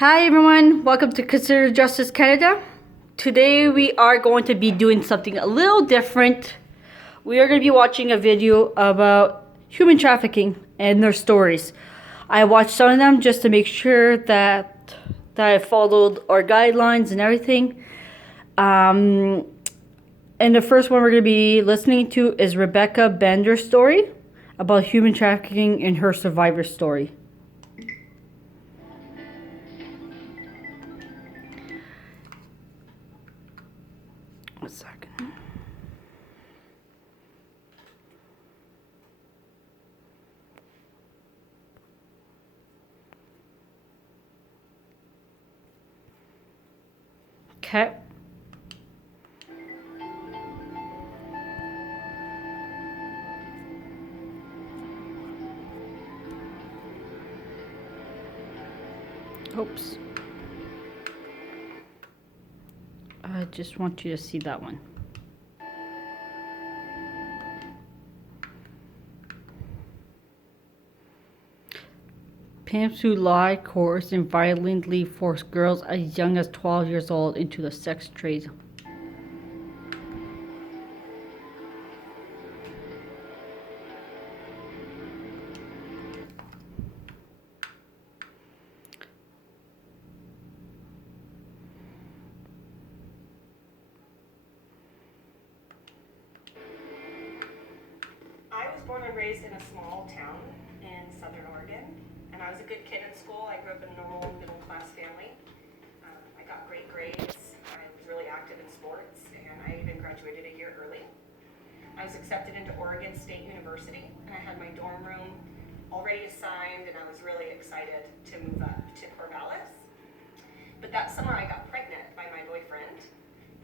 Hi everyone, welcome to Consider Justice Canada. Today we are going to be doing something a little different. We are going to be watching a video about human trafficking and their stories. I watched some of them just to make sure that I followed our guidelines and everything. And the first one we're going to be listening to is Rebecca Bender's story about human trafficking and her survivor story. One second. Okay. Oops. I just want you to see that one. Pimps who lie, coerce, and violently force girls as young as 12 years old into the sex trade. I was born and raised in a small town in Southern Oregon, and I was a good kid in school. I grew up in a normal middle-class family. I got great grades. I was really active in sports, and I even graduated a year early. I was accepted into Oregon State University, and I had my dorm room already assigned, and I was really excited to move up to Corvallis. But that summer I got pregnant by my boyfriend,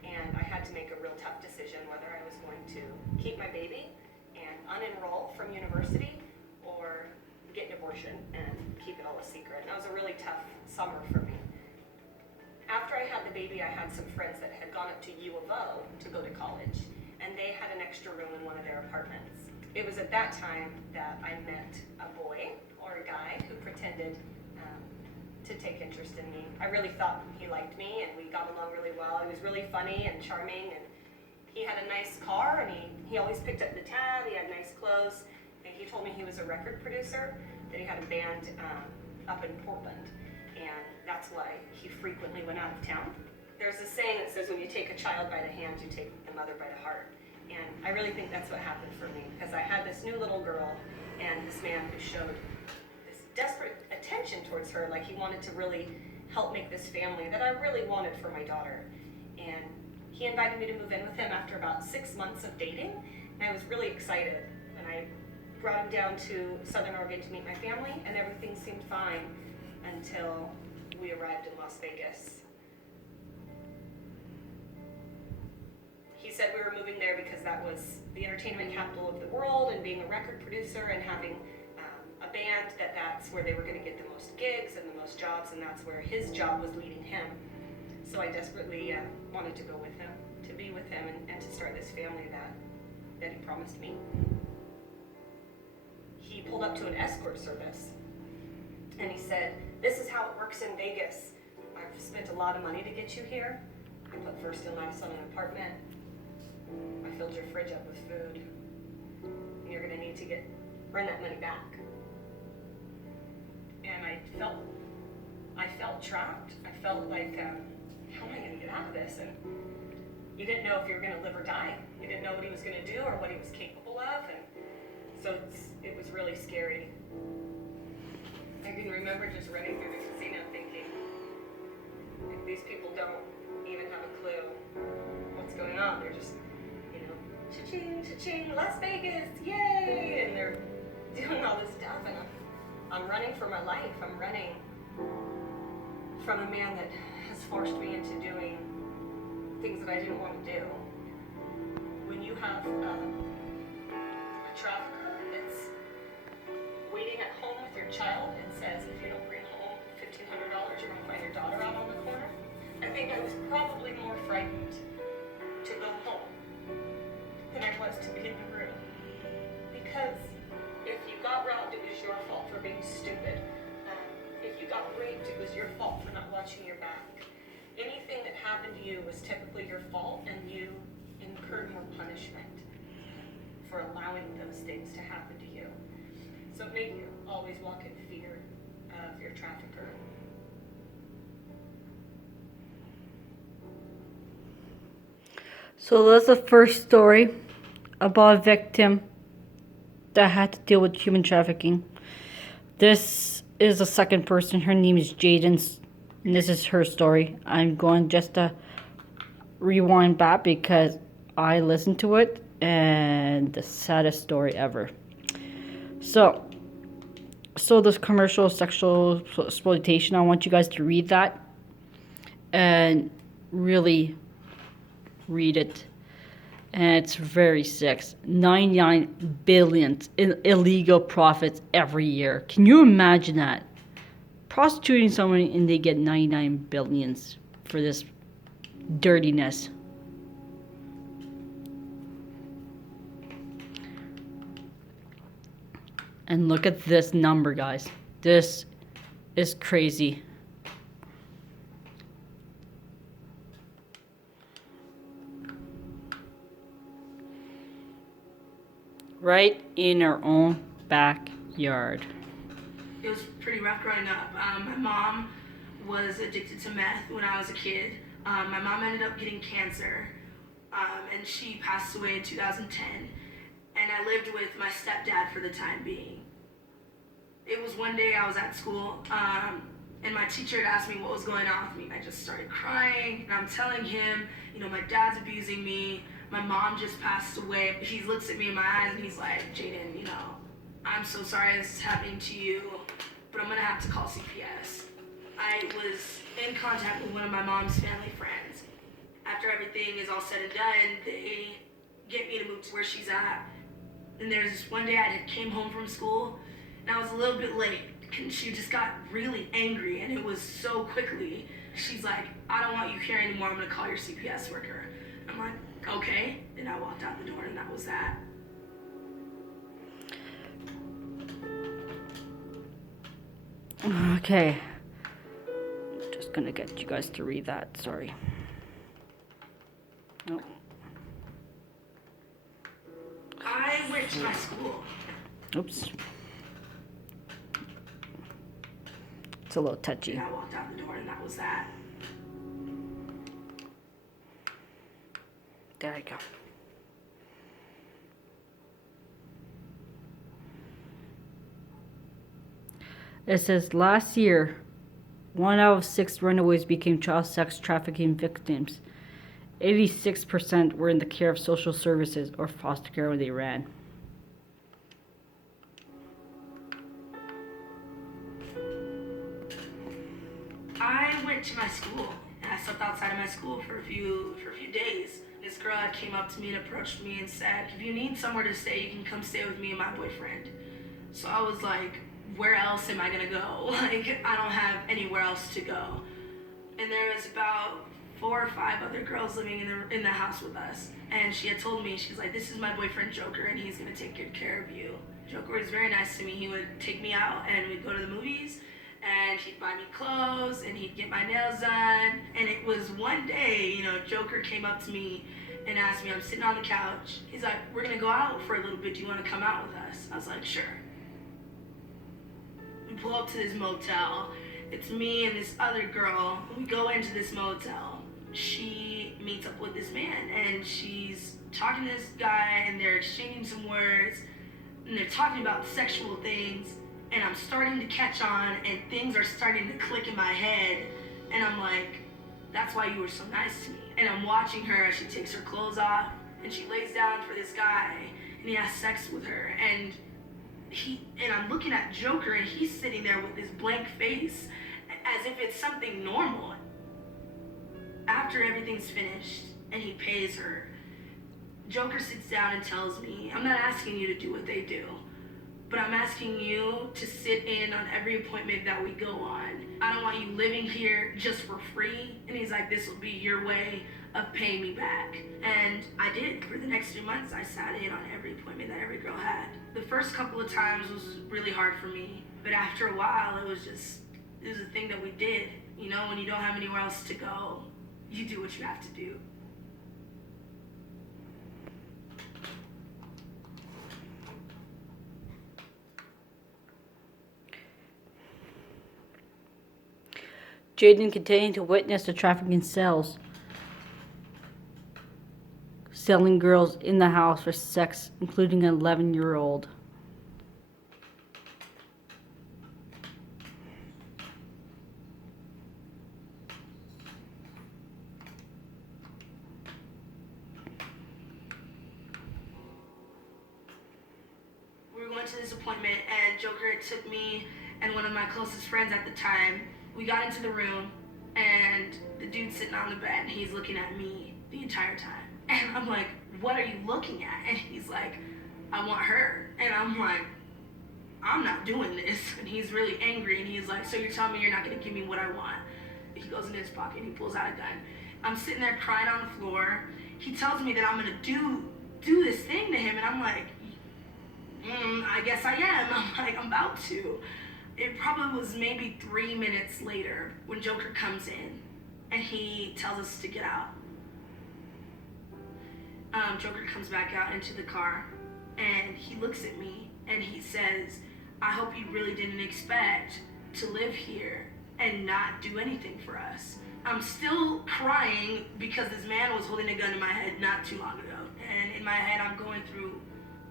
and I had to make a real tough decision whether I was going to keep my baby and unenroll from university or get an abortion and keep it all a secret. And that was a really tough summer for me. After I had the baby, I had some friends that had gone up to U of O to go to college, and they had an extra room in one of their apartments. It was at that time that I met a boy or a guy who pretended to take interest in me. I really thought he liked me, and we got along really well. He was really funny and charming, and he had a nice car, and he always picked up the tab. He had nice clothes, and he told me he was a record producer, that he had a band up in Portland, and that's why he frequently went out of town. There's a saying that says when you take a child by the hand, you take the mother by the heart, and I really think that's what happened for me, because I had this new little girl and this man who showed this desperate attention towards her, like he wanted to really help make this family that I really wanted for my daughter. And he invited me to move in with him after about 6 months of dating, and I was really excited. And I brought him down to Southern Oregon to meet my family, and everything seemed fine until we arrived in Las Vegas. He said we were moving there because that was the entertainment capital of the world, and being a record producer and having a band, that's where they were going to get the most gigs and the most jobs, and that's where his job was leading him. So I desperately wanted to go with him, to be with him, and to start this family that he promised me. He pulled up to an escort service, and he said, "This is how it works in Vegas. I've spent a lot of money to get you here. I put first and last on an apartment. I filled your fridge up with food. And you're going to need to earn that money back." And I felt trapped. I felt like, how am I going to get out of this? And you didn't know if you were going to live or die. You didn't know what he was going to do or what he was capable of. And so it was really scary. I can remember just running through the casino thinking, like, these people don't even have a clue what's going on. They're just, cha-ching, cha-ching, Las Vegas, yay! And they're doing all this stuff, and I'm running for my life. I'm running from a man that has forced me into doing things that I didn't want to do. When you have a trafficker that's waiting at home with your child and says, if you don't bring home $1,500, you're going to find your daughter out on the corner, I think I was probably more frightened to go home than I was to be in the room. Because if you got robbed, it was your fault for being stupid. If if you got raped, it was your fault for not watching your back. Anything that happened to you was typically your fault, and you incurred more punishment for allowing those things to happen to you. So it made you always walk in fear of your trafficker. So that's the first story about a victim that had to deal with human trafficking. This is the second person. Her name is Jaden, and this is her story. I'm going just to rewind back because I listened to it, and the saddest story ever. So this commercial sexual exploitation, I want you guys to read that and really read it. And it's very sick. 99 billion in illegal profits every year. Can you imagine that? Prostituting someone and they get 99 billions for this dirtiness. And look at this number, guys. This is crazy. Right in our own backyard. It was pretty rough growing up. My mom was addicted to meth when I was a kid. My mom ended up getting cancer, and she passed away in 2010. And I lived with my stepdad for the time being. It was one day I was at school, and my teacher had asked me what was going on with me. I just started crying, and I'm telling him, my dad's abusing me. My mom just passed away. He looks at me in my eyes and he's like, Jaden, I'm so sorry this is happening to you, but I'm gonna have to call CPS. I was in contact with one of my mom's family friends. After everything is all said and done, they get me to move to where she's at. And there's this one day I came home from school and I was a little bit late, and she just got really angry, and it was so quickly. She's like, I don't want you here anymore, I'm gonna call your CPS worker. I'm like, okay. Then I walked out the door and that was that. Okay. Just gonna get you guys to read that. Sorry. Nope. I went to my school. Oops. It's a little touchy. And I walked out the door and that was that. There I go. It says last year, 1 out of 6 runaways became child sex trafficking victims. 86% were in the care of social services or foster care when they ran. I went to my school and I slept outside of my school for a few days. This girl had came up to me and approached me and said, if you need somewhere to stay, you can come stay with me and my boyfriend. So I was like, where else am I gonna go? Like, I don't have anywhere else to go. And there was about 4 or 5 other girls living in the house with us. And she had told me, she's like, this is my boyfriend Joker and he's gonna take good care of you. Joker was very nice to me. He would take me out and we'd go to the movies and he'd buy me clothes and he'd get my nails done. And it was one day, Joker came up to me and asked me, I'm sitting on the couch. He's like, we're gonna go out for a little bit. Do you wanna come out with us? I was like, sure. We pull up to this motel. It's me and this other girl. We go into this motel. She meets up with this man and she's talking to this guy and they're exchanging some words and they're talking about sexual things, and I'm starting to catch on and things are starting to click in my head, and I'm like, that's why you were so nice to me. And I'm watching her as she takes her clothes off and she lays down for this guy and he has sex with her, and I'm looking at Joker and he's sitting there with this blank face as if it's something normal. After everything's finished and he pays her, Joker sits down and tells me, I'm not asking you to do what they do, but I'm asking you to sit in on every appointment that we go on. I don't want you living here just for free. And he's like, this will be your way of paying me back. And I did. For the next 3 months, I sat in on every appointment that every girl had. The first couple of times was really hard for me, but after a while, it was just It was a thing that we did. You know, when you don't have anywhere else to go, you do what you have to do. Jaden continued to witness the trafficking cells, selling girls in the house for sex, including an 11-year-old. We were going to this appointment, and Joker took me and one of my closest friends at the time. We got into the room, and the dude's sitting on the bed, and he's looking at me the entire time. And I'm like, what are you looking at? And he's like, I want her. And I'm like, I'm not doing this. And he's really angry, and he's like, so you're telling me you're not gonna give me what I want? He goes in his pocket, and he pulls out a gun. I'm sitting there crying on the floor. He tells me that I'm gonna do this thing to him, and I'm like, I guess I am. I'm like, I'm about to. It probably was maybe 3 minutes later when Joker comes in and he tells us to get out. Joker comes back out into the car and he looks at me and he says, I hope you really didn't expect to live here and not do anything for us. I'm still crying because this man was holding a gun to my head not too long ago. And in my head, I'm going through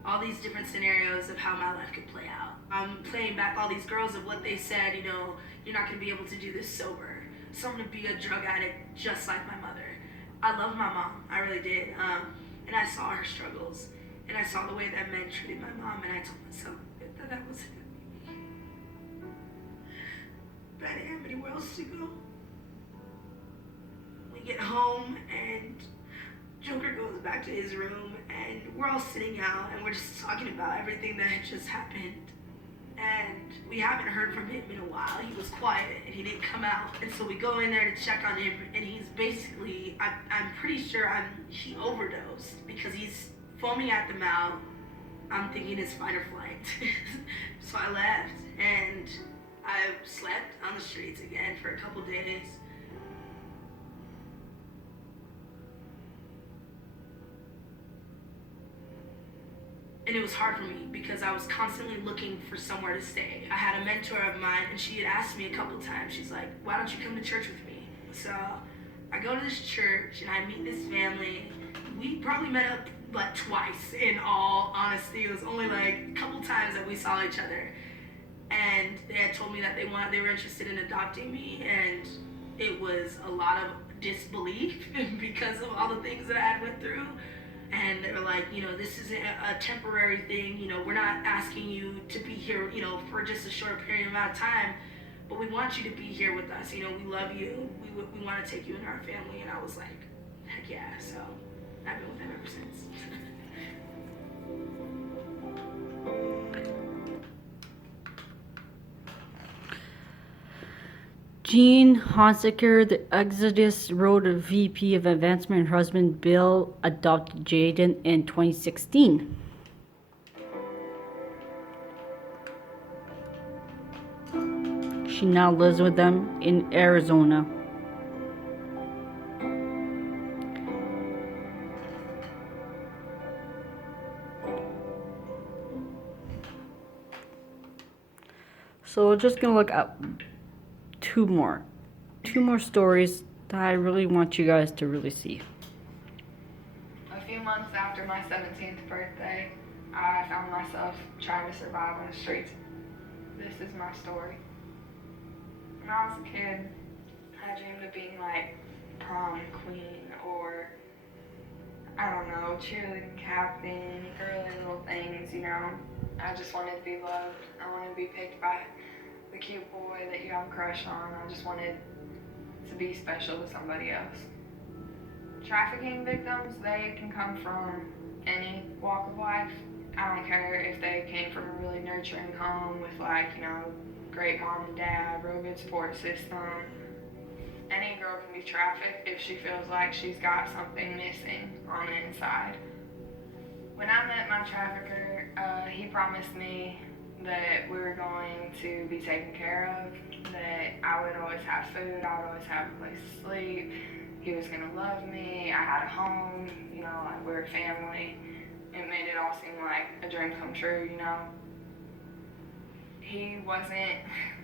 all these different scenarios of how my life could play out. I'm playing back all these girls of what they said, you know, you're not gonna be able to do this sober. So I'm gonna be a drug addict just like my mother. I love my mom, I really did. And I saw her struggles, and I saw the way that men treated my mom, and I told myself that was it. But I didn't have anywhere else to go. We get home, and Joker goes back to his room, and we're all sitting out, and we're just talking about everything that had just happened. And we haven't heard from him in a while. He was quiet, and he didn't come out. And so we go in there to check on him, and he's basically, I'm pretty sure he overdosed because he's foaming at the mouth. I'm thinking it's fight or flight. So I left, and I slept on the streets again for a couple days. And it was hard for me because I was constantly looking for somewhere to stay. I had a mentor of mine, and she had asked me a couple times, she's like, why don't you come to church with me? So I go to this church, and I meet this family. We probably met up like twice, in all honesty. It was only like a couple times that we saw each other. And they had told me that they were interested in adopting me, and it was a lot of disbelief because of all the things that I had went through. And they were like, you know, this isn't a temporary thing. You know, we're not asking you to be here, you know, for just a short period amount of time, but we want you to be here with us. You know, we love you. We want to take you into our family. And I was like, heck yeah. So I've been with them ever since. Jean Honsaker, the Exodus Road VP of Advancement, and her husband Bill adopted Jaden in 2016. She now lives with them in Arizona. So we're just gonna look up two more stories that I really want you guys to really see. A few months after my 17th birthday, I found myself trying to survive on the streets. This is my story. When I was a kid, I dreamed of being like prom queen or, I don't know, cheerleading captain, girly little things, you know. I just wanted to be loved. I wanted to be picked by the cute boy that you have a crush on. I just wanted to be special to somebody else. Trafficking victims, they can come from any walk of life. I don't care if they came from a really nurturing home with, like, you know, great mom and dad, real good support system. Any girl can be trafficked if she feels like she's got something missing on the inside. When I met my trafficker, he promised me that we were going to be taken care of. that I would always have food, I would always have a place to sleep. He was gonna love me, I had a home, you know, like we were a family. It made it all seem like a dream come true, you know. He wasn't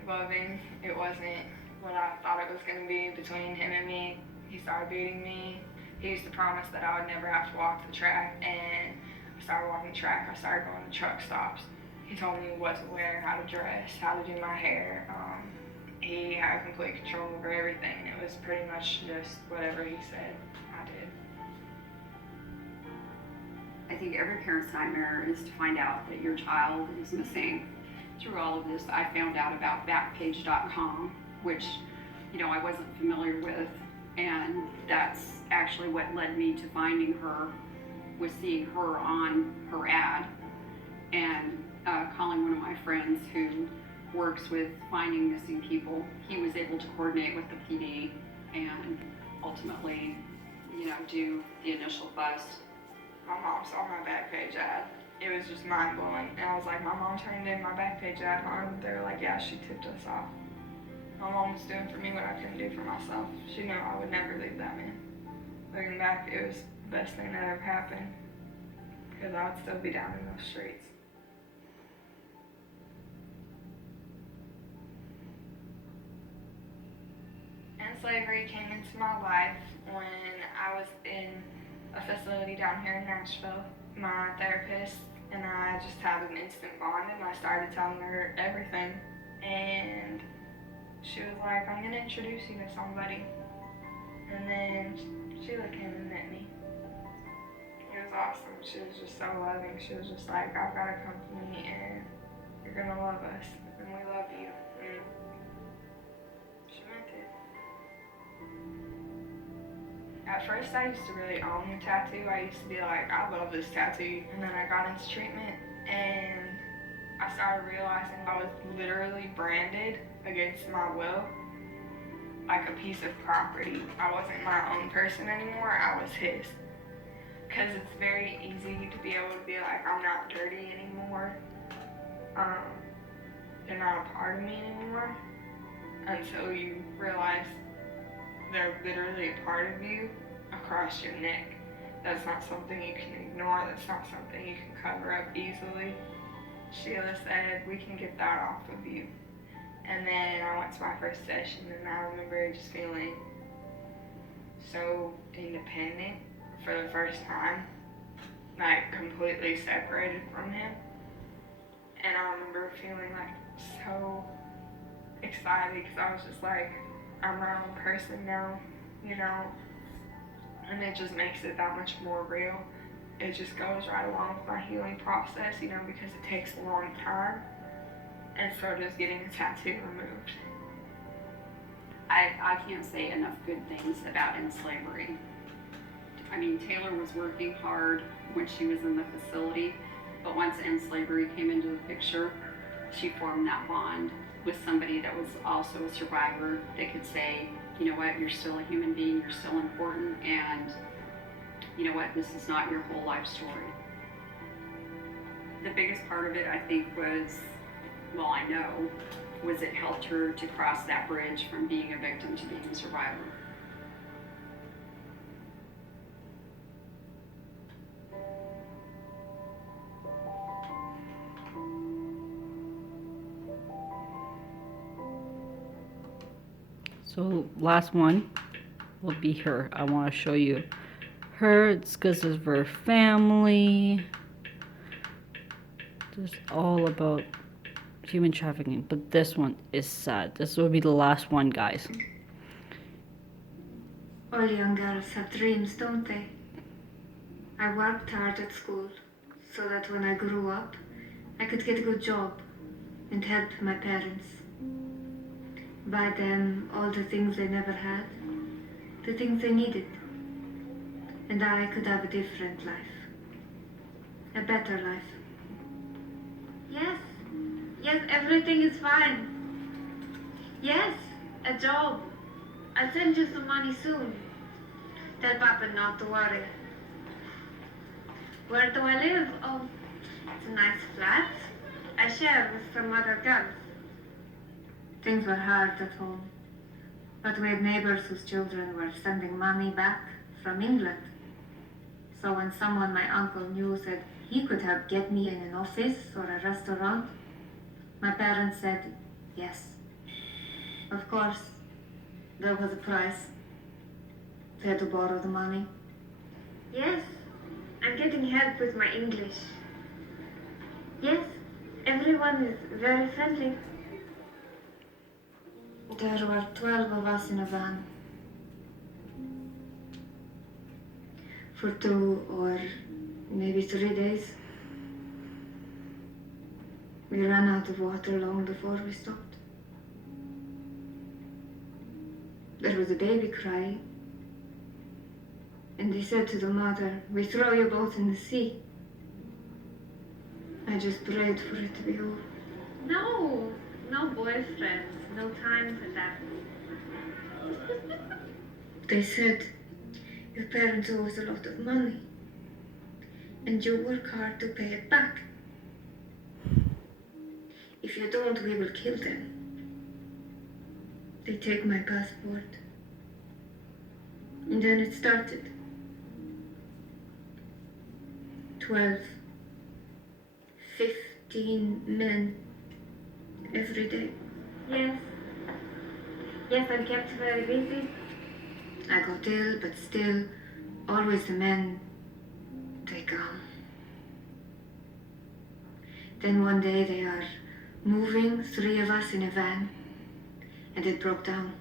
loving, it wasn't what I thought it was gonna be between him and me. He started beating me. He used to promise that I would never have to walk the track, and I started walking the track, I started going to truck stops. He told me what to wear, how to dress, how to do my hair. He had complete control over everything. It was pretty much just whatever he said, I did. I think every parent's nightmare is to find out that your child is missing. Through all of this, I found out about Backpage.com, which, you know, I wasn't familiar with, and that's actually what led me to finding her, was seeing her on her ad, and calling one of my friends who works with finding missing people. He was able to coordinate with the PD and ultimately, you know, do the initial bust. My mom saw my Backpage ad. It was just mind blowing. And I was like, my mom turned in my Backpage ad, Mom. They were like, yeah, she tipped us off. My mom was doing for me what I couldn't do for myself. She knew I would never leave that man. Looking back, it was the best thing that ever happened, because I would still be down in those streets. And slavery came into my life when I was in a facility down here in Nashville. My therapist and I just had an instant bond, and I started telling her everything. And she was like, I'm gonna introduce you to somebody. And then Sheila came and met me. It was awesome. She was just so loving. She was just like, I've got a company and you're gonna love us and we love you. And she meant it. At first I used to really own the tattoo. I used to be like, I love this tattoo. And then I got into treatment and I started realizing I was literally branded against my will, like a piece of property. I wasn't my own person anymore, I was his. Because it's very easy to be able to be like, I'm not dirty anymore. They're not a part of me anymore. Until you realize they're literally a part of you across your neck. That's not something you can ignore, that's not something you can cover up easily. Sheila said, we can get that off of you. And then I went to my first session and I remember just feeling so independent for the first time, like completely separated from him. And I remember feeling like so excited because I was just like, I'm my own person now, you know, and it just makes it that much more real. It just goes right along with my healing process, you know, because it takes a long time. And so does getting a tattoo removed. I can't say enough good things about in slavery. I mean, Taylor was working hard when she was in the facility, but once in slavery came into the picture, she formed that bond with somebody that was also a survivor that could say, you know what, you're still a human being, you're still important, and you know what, this is not your whole life story. The biggest part of it, I think, was, well, I know, was it helped her to cross that bridge from being a victim to being a survivor. So last one will be her. I want to show you her. It's because of her family. It's all about human trafficking. But this one is sad. This will be the last one, guys. All young girls have dreams, don't they? I worked hard at school so that when I grew up, I could get a good job and help my parents. Buy them all the things they never had, the things they needed. And I could have a different life. A better life. Yes, everything is fine. Yes, a job. I'll send you some money soon. Tell Papa not to worry. Where do I live? Oh, it's a nice flat. I share with some other girls. Things were hard at home, but we had neighbors whose children were sending money back from England. So when someone my uncle knew said he could help get me in an office or a restaurant, my parents said yes. Of course, there was a price. They had to borrow the money. Yes, I'm getting help with my English. Yes, everyone is very friendly. There were 12 of us in a van. For 2 or maybe 3 days. We ran out of water long before we stopped. There was a baby crying. And they said to the mother, "We throw you both in the sea." I just prayed for it to be over. No, no boyfriends, no time for that. They said, "Your parents owe us a lot of money, and you work hard to pay it back. If you don't, we will kill them." They take my passport. And then it started. 12, 15 men every day. Yes. Yes, I'm kept very busy. I got ill, but still, always the men, they come. Then one day they are moving, 3 of us in a van, and it broke down.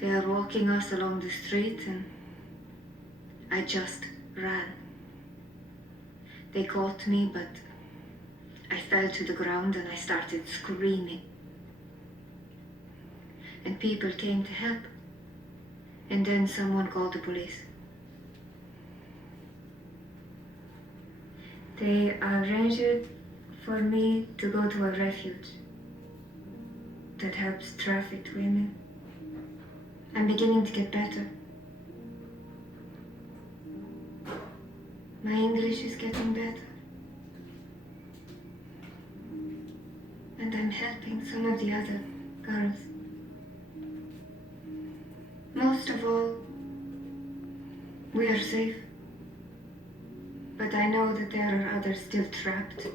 They are walking us along the street, and I just ran. They caught me, but I fell to the ground and I started screaming. And people came to help. And then someone called the police. They arranged for me to go to a refuge that helps trafficked women. I'm beginning to get better. My English is getting better. And I'm helping some of the other girls. Most of all, we are safe. But I know that there are others still trapped,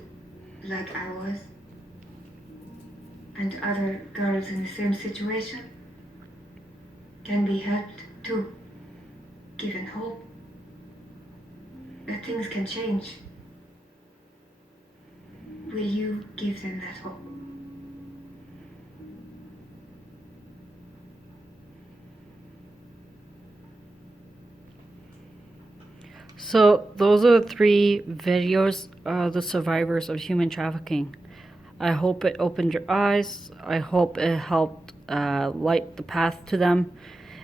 like I was. And other girls in the same situation can be helped too, given hope that things can change. Will you give them that hope? So those are the 3 videos of the survivors of human trafficking. I hope it opened your eyes. I hope it helped light the path to them.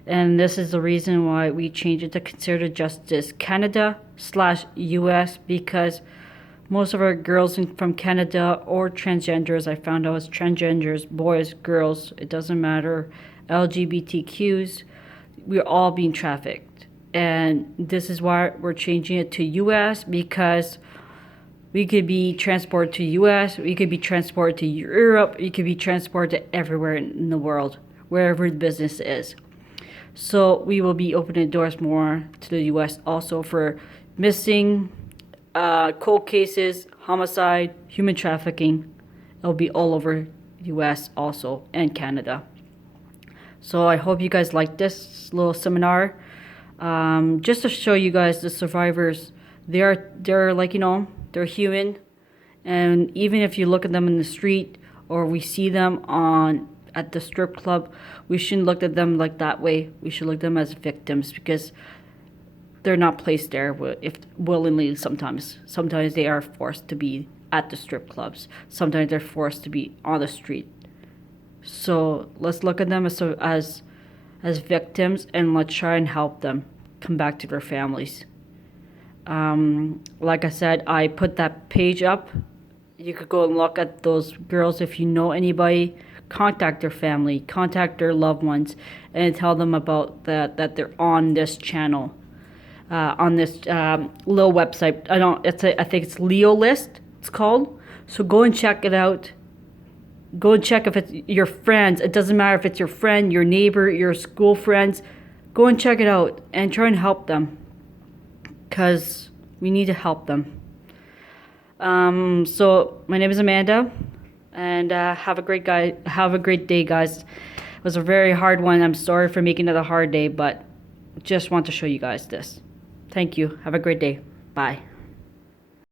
And this is the reason why we changed it to Consider Justice Canada/US, because most of our girls from Canada, or transgenders, I found out it's transgenders, boys, girls, it doesn't matter, LGBTQs, we're all being trafficked. And this is why we're changing it to US, because we could be transported to US, we could be transported to Europe, we could be transported to everywhere in the world, wherever the business is. So we will be opening doors more to the US also for missing, cold cases, homicide, human trafficking. It'll be all over US also, and Canada. So I hope you guys like this little seminar. Just to show you guys the survivors, they're like, they're human. And even if you look at them in the street, or we see them at the strip club, we shouldn't look at them like that way. We should look at them as victims, because they're not placed there if willingly. Sometimes they are forced to be at the strip clubs. Sometimes they're forced to be on the street. So let's look at them as victims, and let's try and help them come back to their families. Like I said, I put that page up. You could go and look at those girls. If you know anybody, contact their family, contact their loved ones, and tell them about that they're on this channel, on this little website. I think it's Leo List, it's called. So go and check it out. Go and check if it's your friends. It doesn't matter if it's your friend, your neighbor, your school friends. Go and check it out and try and help them, because we need to help them. So my name is Amanda, and have a great day, guys. It was a very hard one. I'm sorry for making it a hard day, but just want to show you guys this. Thank you. Have a great day. Bye.